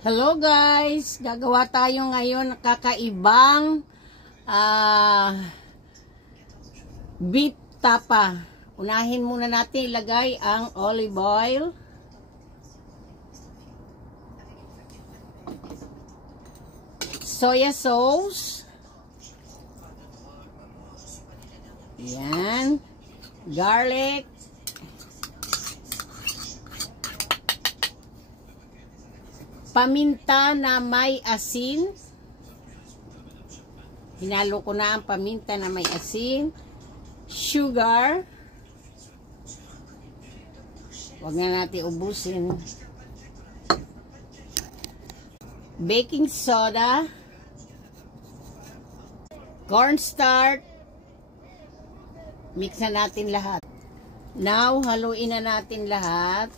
Hello guys! Gagawa tayo ngayon ng kakaibang beef tapa. Unahin muna natin ilagay ang olive oil. Soya sauce. Yan. Garlic. Paminta na may asin. Hinalo ko na ang paminta na may asin. Sugar. Huwag na natin ubusin. Baking soda. Cornstarch. Mix na natin lahat. Now, haluin na natin lahat.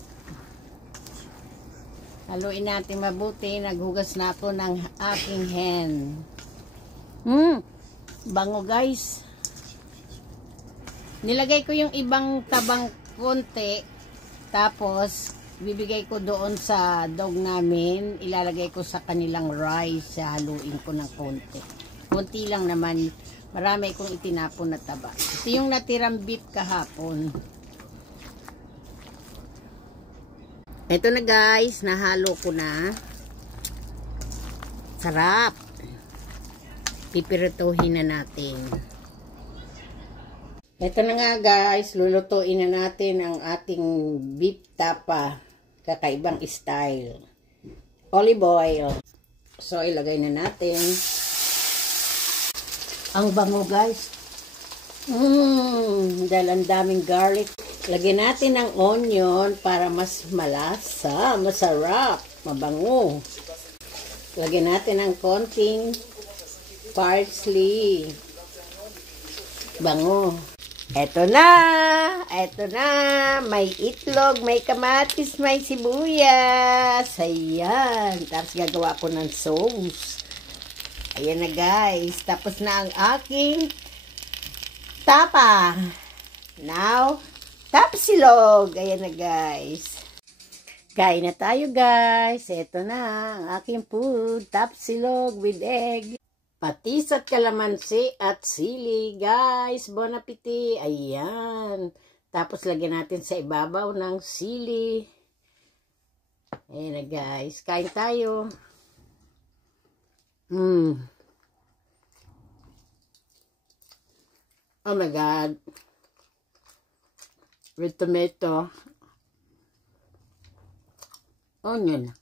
Haluin natin mabuti. Naghugas na ako ng aking hen. Bango guys. Nilagay ko yung ibang tabang konti. Tapos, bibigay ko doon sa dog namin. Ilalagay ko sa kanilang rice. Haluin ko ng konti. Konti lang naman. Marami kong itinapon na taba. Ito yung natirang beef kahapon. Ito na guys, nahalo ko na. Sarap. Pipirituhin na natin. Ito na nga guys, lulutuin na natin ang ating beef tapa. Kakaibang style. Olive oil. So, ilagay na natin. Ang bango guys. Dahil ang daming garlic. Lagyan natin ng onion para mas malasa, masarap, mabango. Lagyan natin ng konting parsley. Bango. Eto na! Eto na! May itlog, may kamatis, may sibuyas. Ayan. Tapos gagawa ko ng sauce. Ayan na guys. Tapos na ang aking tapa. Now, tapsilog. Ayan na guys. Kain na tayo guys. Ito na ang aking food. Tapsilog with egg. Patis at kalamansi at sili guys. Bon appetit. Ayan. Tapos lagyan natin sa ibabaw ng sili. Ayan na guys. Kain tayo. Oh my God. With tomato, onion.